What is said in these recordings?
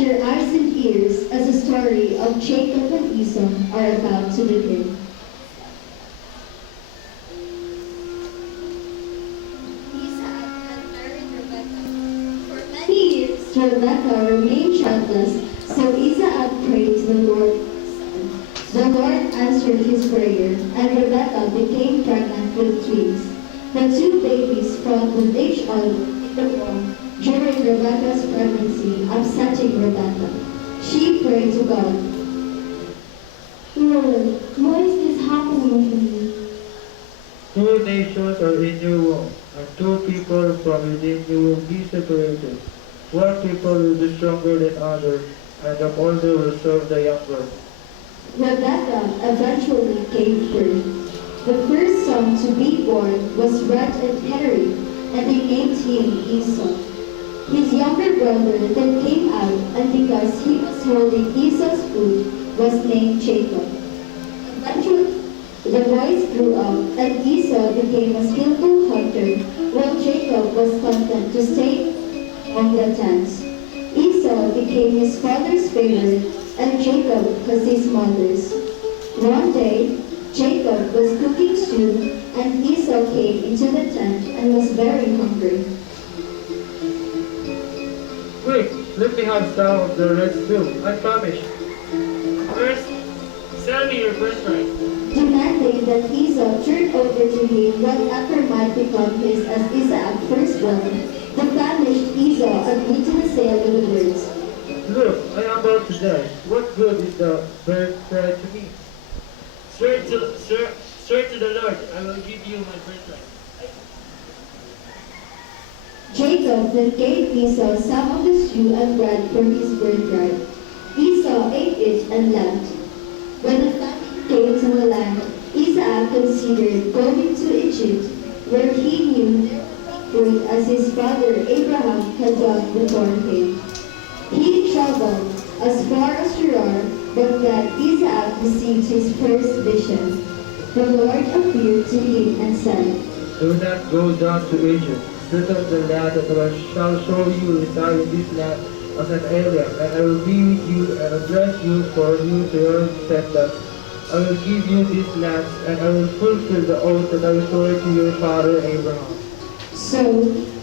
your eyes and ears as the story of Jacob and Esau are about to begin. Isaac had married Rebekah. For many Many years Rebekah remained childless, so Isaac prayed to the Lord for a son. The Lord answered his prayer, and Rebekah became pregnant with twins. The two babies fought with each other in the womb during Rebekah's pregnancy, upsetting Rebekah. She prayed to God, Lord, why is this happening to me? Two nations are in your womb, and two people from within you will be separated. One people will be stronger than others, and the older will serve the younger. Rebekah eventually gave birth. The first son to be born was red and hairy, and they named him Esau. His younger brother then came out, and because he was holding Esau's food, was named Jacob. Eventually, the boys grew up, and Esau became a skillful hunter, while Jacob was content to stay among the tents. Esau became his father's favorite, and Jacob was his mother's. One day, Jacob was cooking stew, and Esau came into the tent and was very hungry. Quick, let me have some of the red stew. I promise. First, sell me your birthright. Demanding that Esau turn over to him whatever might become his as Isaac's firstborn, the famished Esau agreed to the sale with the words, Look, I am about to die. What good is the birthright to me? Swear to the Lord, I will give you my birthright. Jacob then gave Esau some of the stew and bread for his birthright. Esau ate it and left. When the famine came to the land, Isaac considered going to Egypt, where he knew there would be food as his father Abraham had done before him. He traveled as far as Gerar, but then Isaac received his first vision. The Lord appeared to him and said, Do not go down to Egypt. Settle the land that I shall show you reside in this land as an alien, and I will be with you and address you for you to your descendants. I will give you these lands, and I will fulfill the oath that I swore to your father Abraham. So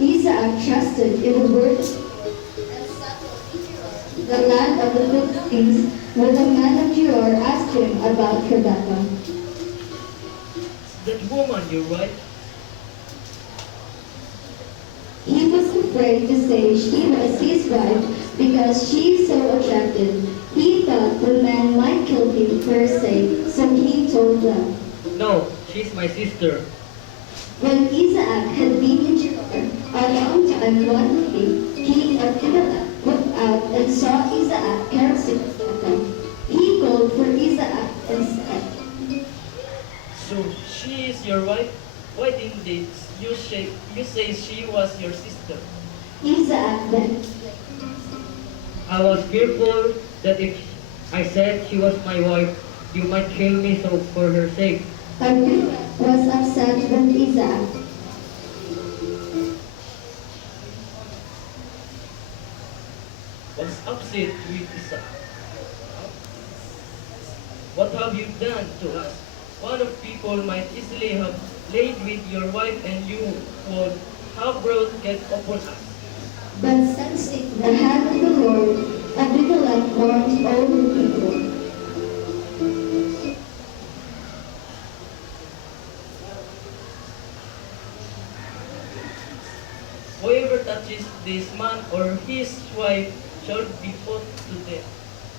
Isaac trusted in the word of and settled in Gerar. the land of the Philistines, where the man of Gerar asked him about Rebekah. That woman, your wife? He was afraid to say she was his wife because she is so attractive. He thought the man might kill him for her sake, so he told them. No, she's my sister. When Isaac had been in Gerar a long time, one day, King Abimelech looked out and saw Isaac caressing Rebekah. He called for Isaac and said, So she is your wife? Why didn't you say she was your sister? Isaac then I was fearful that if I said she was my wife, you might kill me so for her sake. Abimelech was upset with Isaac. Was upset with Esau. What have you done to us? One of people might easily have laid with your wife and you would have brought death upon us. But sensing the hand of the Lord, Abimelech warned all the people. Whoever touches this man or his wife shall be put to death.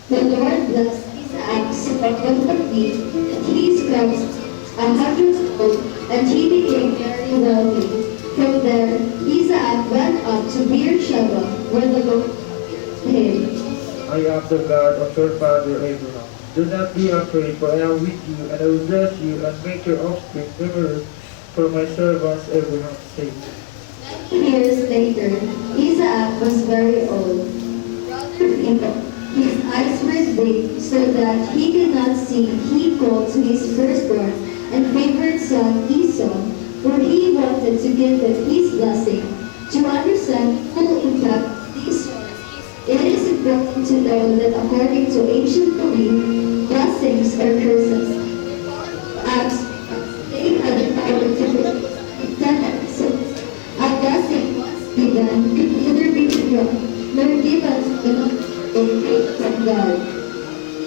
The Lord blessed Isaac so abundantly that he scratched 100-fold, and he became very wealthy. From there, Isaac went up to Beersheba, where the Lord appeared to him. I am the God of your father Abraham. Do not be afraid, for I am with you, and I will bless you and make your offspring numerous for my servants Abraham's sake. 90 years later, Isaac was very old. Rather feeble, his eyes were big so that he could not see. He called to his firstborn and favorite son Esau, for he wanted to give him his blessing. To understand the full impact of these stories, it is important to know that according to ancient belief, blessings are curses. As they had the power to extend so a blessing once given could neither be withdrawn nor given in a gift from God.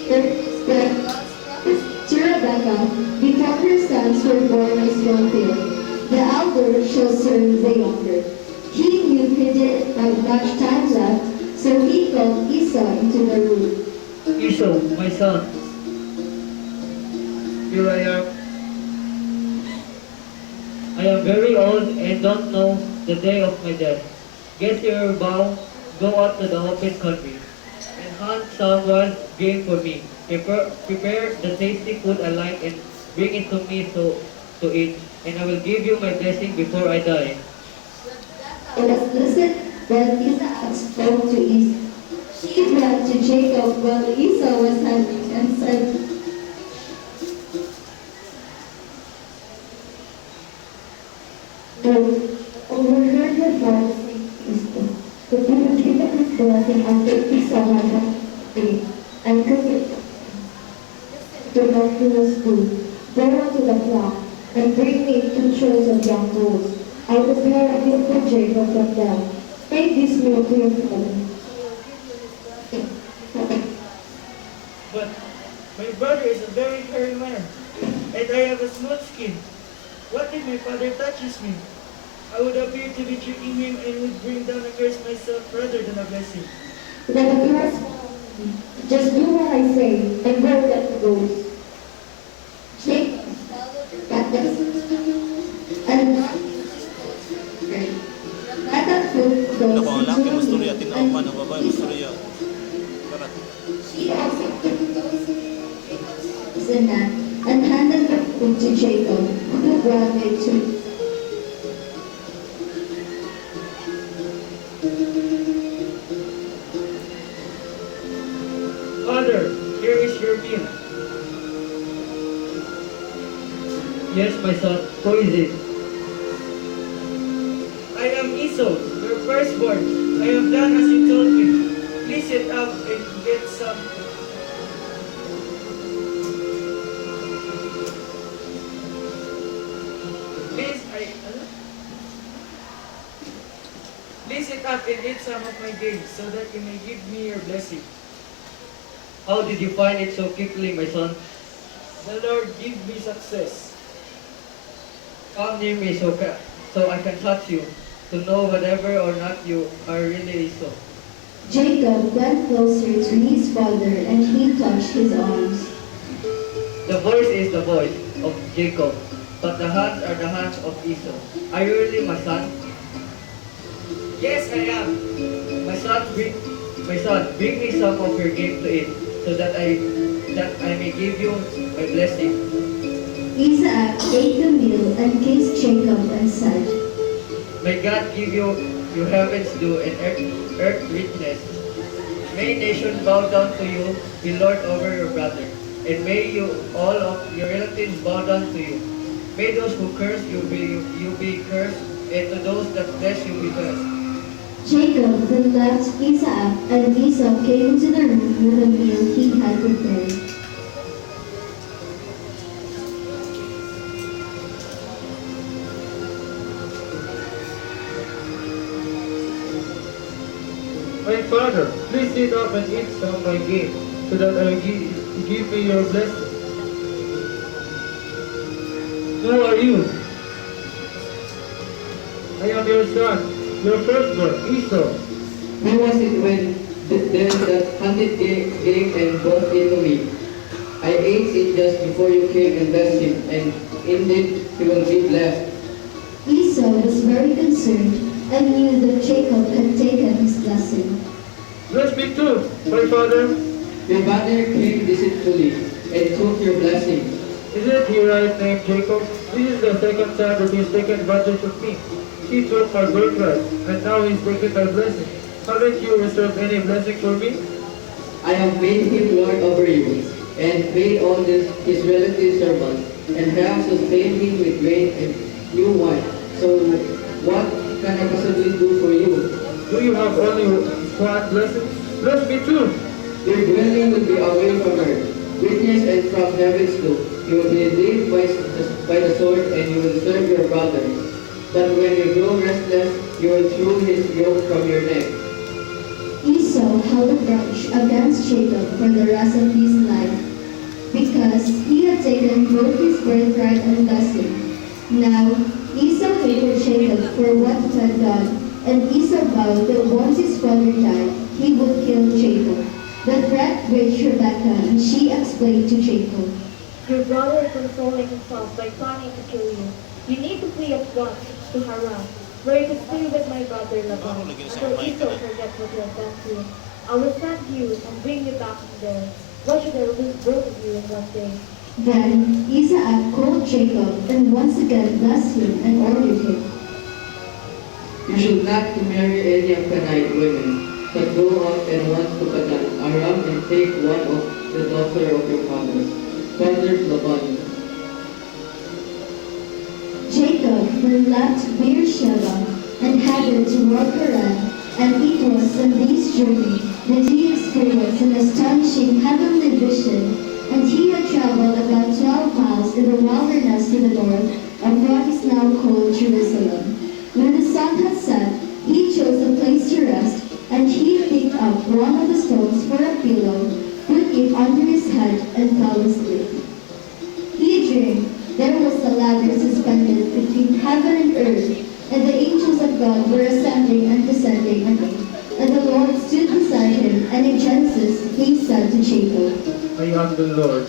Here is where God's promise to Rebekah before her sons were born is fulfilled. The elder shall serve the younger. He knew he didn't have much time left, so he called Esau into the room. Esau, my son, Here I am. I am very old and don't know the day of my death. Get your bow, go out to the open country, and hunt some wild game for me. Prepare the tasty food I like and bring it to me to eat, and I will give you my blessing before I die. It was listened when Isaac spoke to Esau. She ran to Jacob while Esau was hunting and said, "Oh, overheard your father saying to Esau, that he would give him his blessing after Esau had hunted and cooked it to miraculous food. Go unto the flock and bring me 2 trays of young bulls. I'll prepare a meal for Jacob from them. Take this meal to your father." But my brother is a very hairy man, and I have a smooth skin. What if my father touches me? I would appear to be tricking him and would bring down a curse myself rather than a blessing. Let the curse fall on me. Just do what I say and go get the bulls. Jacob followed Rebekah and Rebekah took those Ako ang laki, mas turya. and Tinauman ang babae, mas turya. Karat. she also took those and handed the food to Jacob, who brought it to Father, here is your meal. Yes, my son, who is it? I am Esau, your firstborn. I have done as you told me. Please sit up and get some. Please sit up and eat some of my gains, so that you may give me your blessing. How did you find it so quickly, my son? The Lord give me success. Come near me so I can touch you, to know whether or not you are really Esau. Jacob went closer to his father and he touched his arms. The voice is the voice of Jacob, but the hands are the hands of Esau. Are you really my son? Yes, I am. My son, bring me some of your game to eat, so that I may give you my blessing. Isaac ate the meal and kissed Jacob and said, May God give you heaven's dew and earth richness. May nations bow down to you, be Lord over your brother, and may all of your relatives bow down to you. May those who curse you be cursed, and to those that bless you be blessed. Jacob then left Isaac, and Esau came into the room with the meal he had prepared. My father, please sit up and eat some of my game, so that I will give me your blessing. Who are you? I am your son, your firstborn, Esau. Who was it when that hunted game and brought it to me? I ate it just before you came and blessed him, and indeed he will be blessed. Esau was very concerned and knew that Jacob had taken his blessing. Bless me too, my father. Your brother came deceitfully and took your blessing. Isn't he right named Jacob? This is the second time that he's taken advantage of me. He took my birthright, and now he's taken my blessing. Haven't you reserved any blessing for me? I have made him lord over you, and made all his relatives servants, and have sustained him with grain and new wine. So what can I possibly do for you? Do you have only one blessing? Bless me too. Your dwelling will be away from earth, witness and from heavens too. You will be relieved by the sword, and you will serve your brother. But when you grow restless, you will throw his yoke from your neck. Esau held a grudge against Jacob for the rest of his life, because he had taken both his birthright and blessing. Now, Esau hated Jacob for what he had done, and Esau vowed that once his father died, he would kill Jacob. The threat reached Rebekah, and she explained to Jacob, Your brother is consoling himself by planning to kill you. You need to flee at once to Haran, where you can stay with my brother Laban until Esau forgets what you have done to him. I will send you and bring you back from there. Why should I lose both of you in one day? Then Isaac called Jacob and once again blessed him and ordered him, You should not marry any of Canaanite women, but go out and once to Padan Aram and take one of the daughter of your father Laban. Jacob then left Beersheba and headed toward Haran, and it was on this journey that he experienced an astonishing heavenly vision, and he had traveled about 12 miles in the wilderness to the north of what is now called Jerusalem. When the sun had set, he chose a place to rest, and he picked up one of the stones for a pillow, put it under his head, and fell asleep. He dreamed there was a ladder suspended between heaven and earth, and the angels of God were ascending and descending on it. And the Lord stood beside him, and in Genesis he said to Jacob, I am the Lord,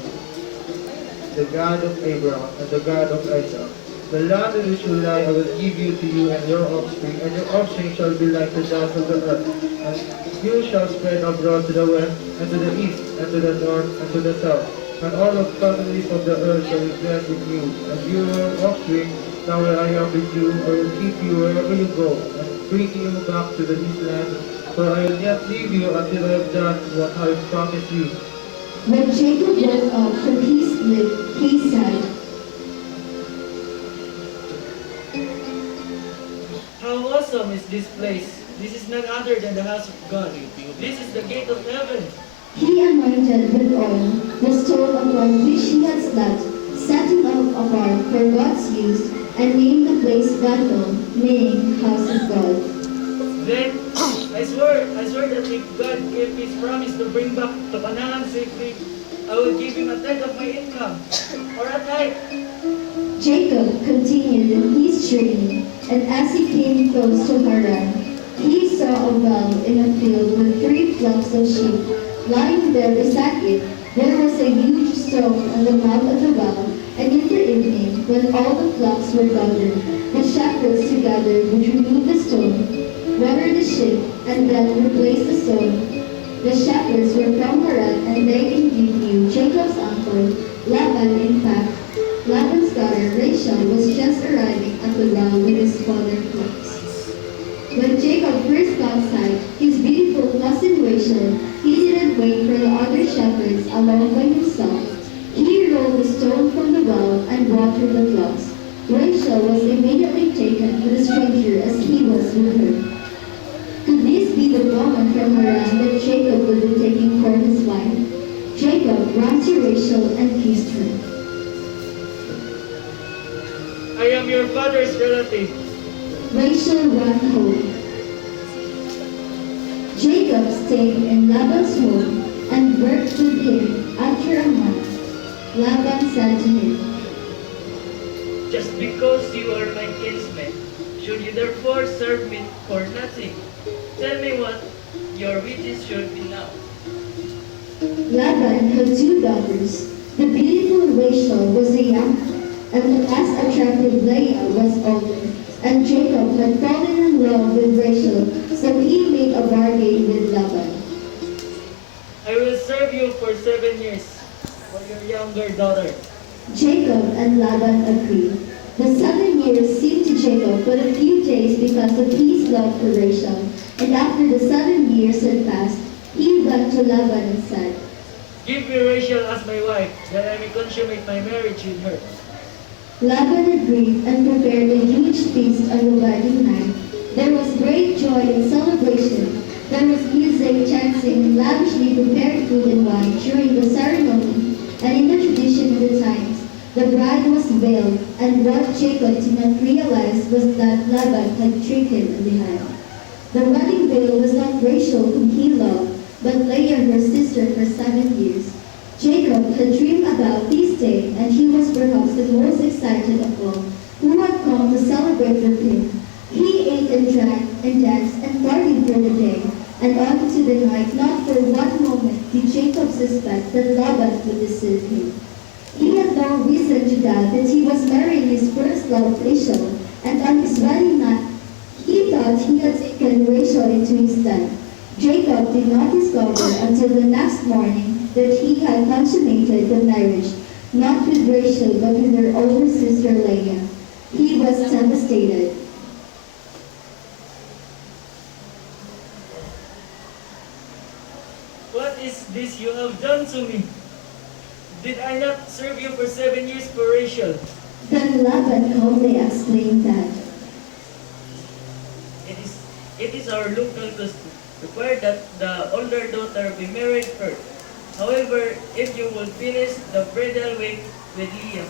the God of Abraham and the God of Isaac. The land in which you lie I will give you to you and your offspring shall be like the dust of the earth. And you shall spread abroad to the west, and to the east, and to the north, and to the south. And all the families of the earth shall be blessed in you, and your offspring. Now where I am with you, I will keep you wherever you go, and bring you back to this land. For I will not leave you until I have done what I have promised you. when Jacob woke up from his sleep, he said, How awesome is this place! This is none other than the house of God. This is the gate of heaven. He anointed with oil the stone upon which he had slept, setting up apart for God's use, and named the place Bethel, meaning house of God. Then I swear that if God kept his promise to bring back to Canaan safely, I will give him a tenth of my income, or a tithe. Jacob continued in his journey, and as he came close to Haran, he saw a well in a field with 3 flocks of sheep. Lying there beside it, there was a huge stone on the mouth of the well, and in the evening, when all the flocks were gathered, the shepherds together would remove the stone, water the sheep, and then replace the stone. The shepherds were from Haran, and they indeed knew Jacob's uncle, Laban. In fact, Laban's daughter Rachel was just arriving at the well with his father's flocks. When Jacob first caught sight his beautiful cousin Rachel, he didn't wait for the other shepherds along by himself. He rolled the stone from the well and watered the flocks. Rachel was immediately taken with a stranger as he was with her. Could this be the woman from Haran that Jacob would be taking for his wife? Jacob ran to Rachel and kissed her. I am your father's relative. Rachel ran home. Jacob stayed in Laban's home and worked with him. After a month, Laban said to him, Just because you are my kinsman, should you therefore serve me for nothing? Tell me what your wages should be now. Laban had 2 daughters. The beautiful Rachel was a younger, and the less attractive Leah was older. And Jacob had fallen in love with Rachel, so he made a bargain with Laban. I will serve you for 7 years for your younger daughter. Jacob and Laban agreed. The 7 years seemed to Jacob but a few days because of his love for Rachel. And after the 7 years had passed, he went to Laban and said, Give me Rachel as my wife, that I may consummate my marriage with her. Laban agreed and prepared a huge feast on the wedding night. There was great joy and celebration. There was music, dancing, and lavishly prepared food and wine during the ceremony, and in the tradition of the times, the bride was veiled, and what Jacob did not realize was that Laban had tricked him behind. The wedding veil was not Rachel whom he loved, but Leah her sister for 7 years. Jacob had dreamed about this day, and he was perhaps the most excited of all, who had come to celebrate with him. He ate and drank and danced and partied for the day, and on into the night. Not for one moment did Jacob suspect that Laban would deceive him. He had no reason to doubt that he was marrying his first love, Rachel, and on his wedding night, he thought he had taken Rachel into his tent. Jacob did not discover until the next morning that he had consummated the marriage, not with Rachel but with her older sister Leah. He was devastated. What is this you have done to me? Did I not serve you for 7 years for Rachel? Then Laban calmly explained that, It is our local custom, required that the older daughter be married first. However, if you will finish the bridal week with Leah,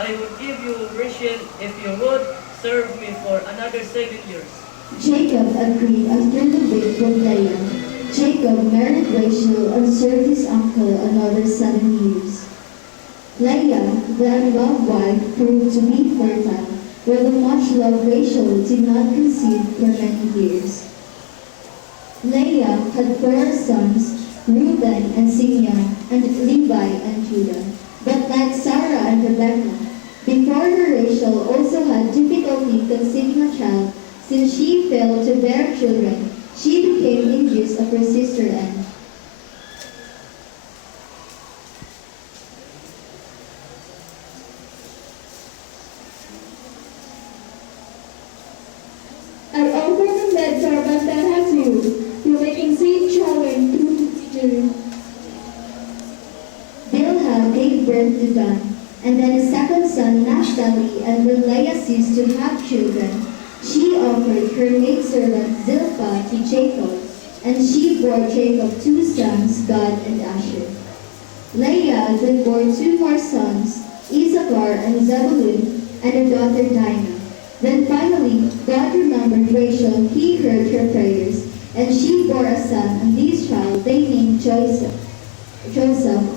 I will give you Rachel if you would serve me for another 7 years. Jacob agreed after the week with Leah. Jacob married Rachel and served his uncle another 7 years. Leah, the unloved wife, proved to be fertile, while the much-loved Rachel did not conceive for many years. Leah had 4 sons, Reuben and Simeon, and Levi and Judah. But like Sarah and Rebekah, before her Rachel also had difficulty conceiving a child, since she failed to bear children. She became envious of her sister Anne. I offer the maidservant that has you making sweet children to children. Bilhah gave birth to Dan, and then a second son Naphtali, and when Leah ceased to have children, she offered her maidservant Zilpah to Jacob, and she bore Jacob 2 sons, Gad and Asher. Leah then bore 2 more sons, Issachar and Zebulun, and a daughter Dinah. Then finally, God remembered Rachel. He heard her prayers, and she bore a son, and this child they named Joseph.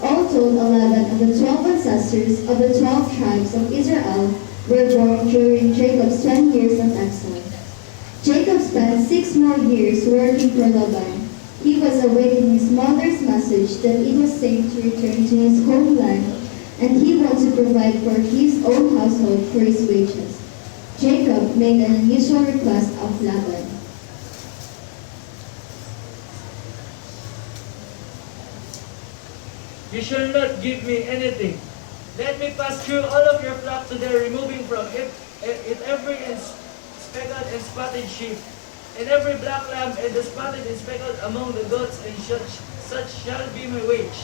All told 11 of the 12 ancestors of the 12 tribes of Israel were born during Jacob's 10 years of exile. Jacob spent 6 more years working for Laban. He was awaiting his mother's message that it was safe to return to his homeland, and he wanted to provide for his own household for his wages. Jacob made an unusual request of Laban. You shall not give me anything. Let me pass through all of your flock today, removing from it every speckled and spotted sheep, and every black lamb and the spotted and speckled among the goats, and such shall be my wage.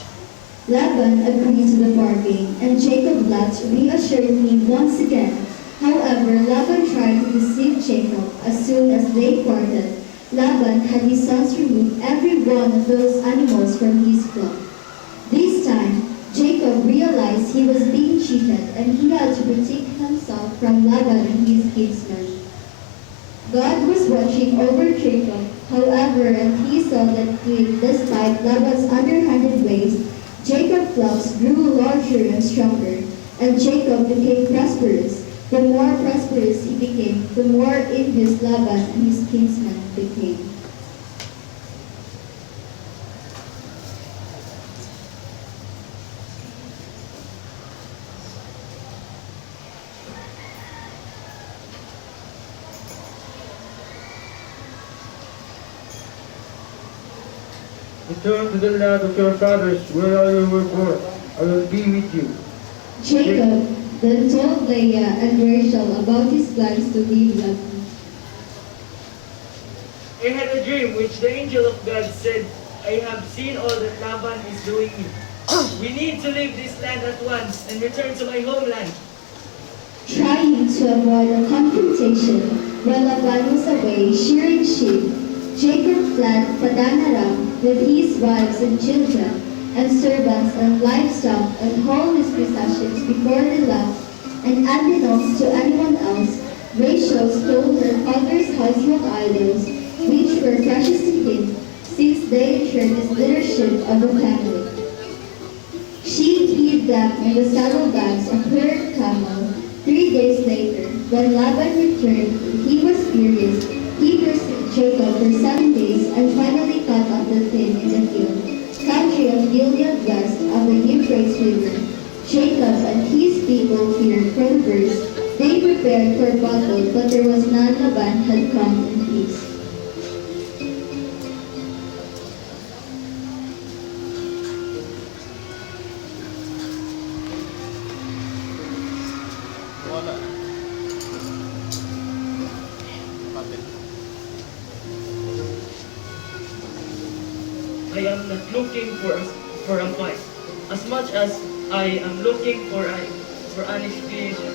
Laban agreed to the bargain, and Jacob left reassuringly once again. However, Laban tried to deceive Jacob. As soon as they parted, Laban had his sons remove every one of those animals from his flock. This time, Jacob realized he was being cheated, and he had to protect himself from Laban and his kinsmen. God was watching over Jacob, however, and he saw that despite Laban's underhanded ways, Jacob's flocks grew larger and stronger, and Jacob became prosperous. The more prosperous he became, the more envious Laban and his kinsmen became. Return to the land of your fathers, where you were born. I will be with you. Jacob then told Leah and Rachel about his plans to leave Laban. I had a dream which the angel of God said, I have seen all that Laban is doing me. We need to leave this land at once and return to my homeland. Trying to avoid a confrontation while Laban was away shearing sheep, Jacob fled Padanaram with his wives and children, and servants and livestock and all his possessions before they left, and unbeknownst to anyone else, Rachel stole her father's household idols, which were precious to him, since they ensured his leadership of the family. She hid them in the saddlebags of her camel. 3 days later, when Laban returned, he was furious. He pursued Jacob for 7 days and finally caught up with him in the field, country of Gilead west of the Euphrates River. Jacob and his people feared for the birds. They prepared for battle, but there was none. Laban had come in peace. Wala. Puppet. I am not looking for a fight, as much as I am looking for an expiation.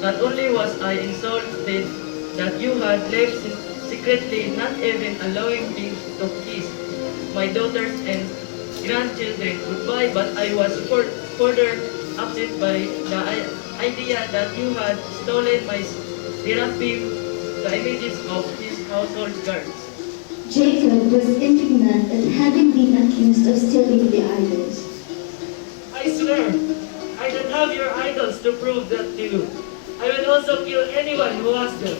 Not only was I insulted that you had left secretly, not even allowing me to kiss my daughters and grandchildren goodbye, but I was further upset by the idea that you had stolen my seraphim, the images of his household guards. Jacob was indignant at having been accused of stealing the idols. I swear, I don't have your idols to prove that to you. I will also kill anyone who has them.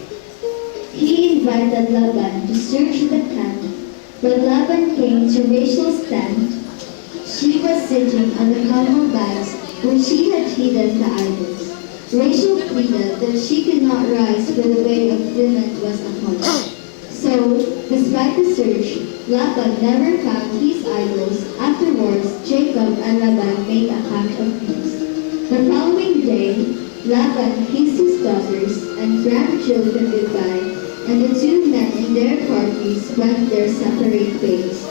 He invited Laban to search the camp. When Laban came to Rachel's tent, she was sitting on the camel bags where she had hidden the idols. Rachel pleaded that she could not rise for the way of women was upon her. So, despite the search, Laban never found his idols. Afterwards, Jacob and Laban made a pact of peace. The following day, Laban kissed his daughters and grandchildren goodbye, and the two men in their parties went their separate ways.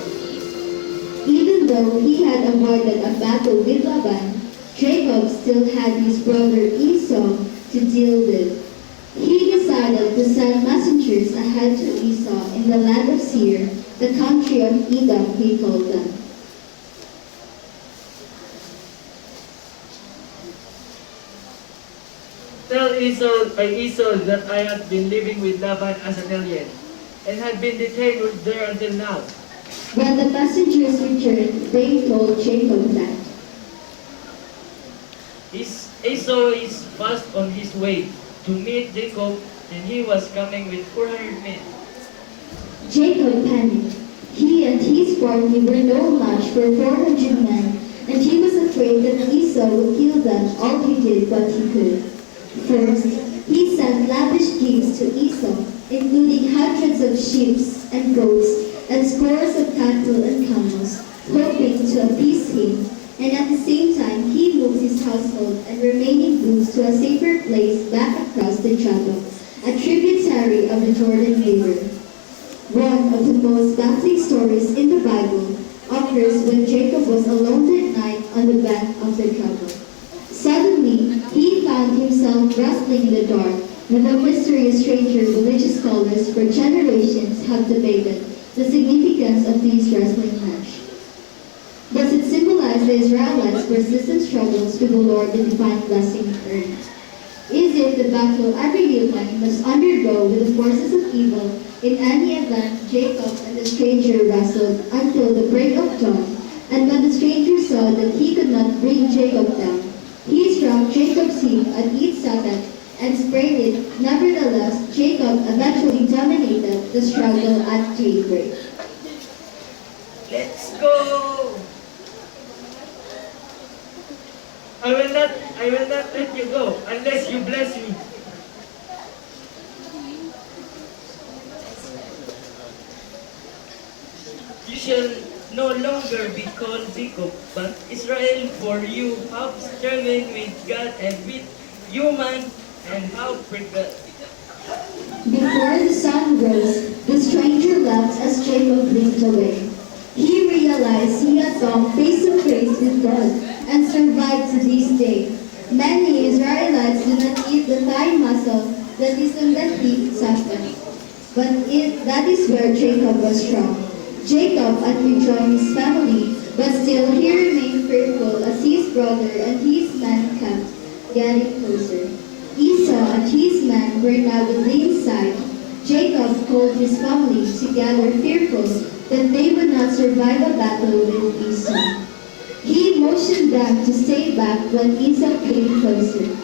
Even though he had avoided a battle with Laban, Jacob still had his brother Esau to deal with. He decided to send messengers ahead to Esau in the land of Seir, the country of Edom, he told them. Tell Esau that I had been living with Laban as an alien, and had been detained there until now. When the messengers returned, they told Jacob that Esau is fast on his way to meet Jacob, and he was coming with 400 men. Jacob panicked. He and his party were no match for 400 men, and he was afraid that Esau would kill them. All he did what he could. First, he sent lavish gifts to Esau, including hundreds of sheep and goats and scores of cattle and camels, hoping to appease him, and at the same time he moved his household and remaining goods to a safer place back across the Jabbok, a tributary of the Jordan River. One of the most baffling stories in the Bible occurs when Jacob was alone that night on the bank of the Jabbok. Suddenly, he found himself wrestling in the dark with a mysterious stranger. Religious scholars for generations have debated the significance of these wrestling match. Does it symbolize the Israelites' persistent struggles with the Lord and divine blessing earned? Is it the battle every human must undergo with the forces of evil? In any event, Jacob and the stranger wrestled until the break of dawn, and when the stranger saw that he could not bring Jacob down, he struck Jacob's hip at each socket and sprained it. Nevertheless, Jacob eventually dominated the struggle at daybreak. Let's go! I will not let you go unless you bless me. You shall no longer be called Jacob, but Israel, for you have striven with God and with human and have prevailed. Before the sun rose, the stranger left as Jacob blinked away. He realized he had come face to face with God and survived to this day. Many Israelites do not eat the thigh muscle that is on the hip section. That is where Jacob was strong. Jacob had rejoined his family, but still he remained fearful as his brother and his men kept getting closer. Esau and his men were now within sight. Jacob called his family together fearful that they would not survive a battle with Esau. He motioned them to stay back when Esau came closer.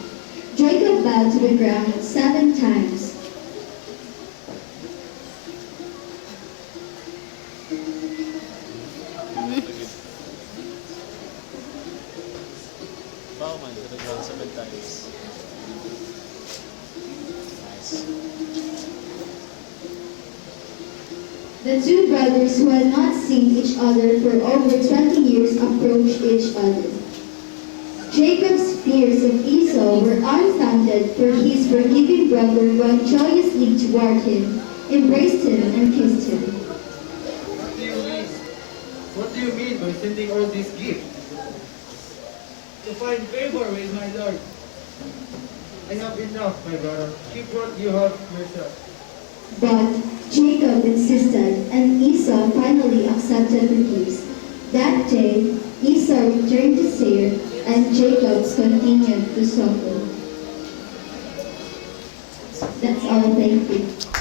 Jacob bowed to the ground 7 times. Bow man to the ground 7 times. Nice. The two brothers who had not seen each other for over 20 years approached each other. Jacob's fears of Esau were unfounded, for his forgiving brother ran joyously toward him, embraced him, and kissed him. What do you mean? What do you mean by sending all these gifts? To find favor with my Lord. I have enough, my brother. Keep what you have yourself. But Jacob insisted, and Esau finally accepted the gifts. That day, Esau returned to Seir, and Jacob continued to suffer. That's all. Thank you.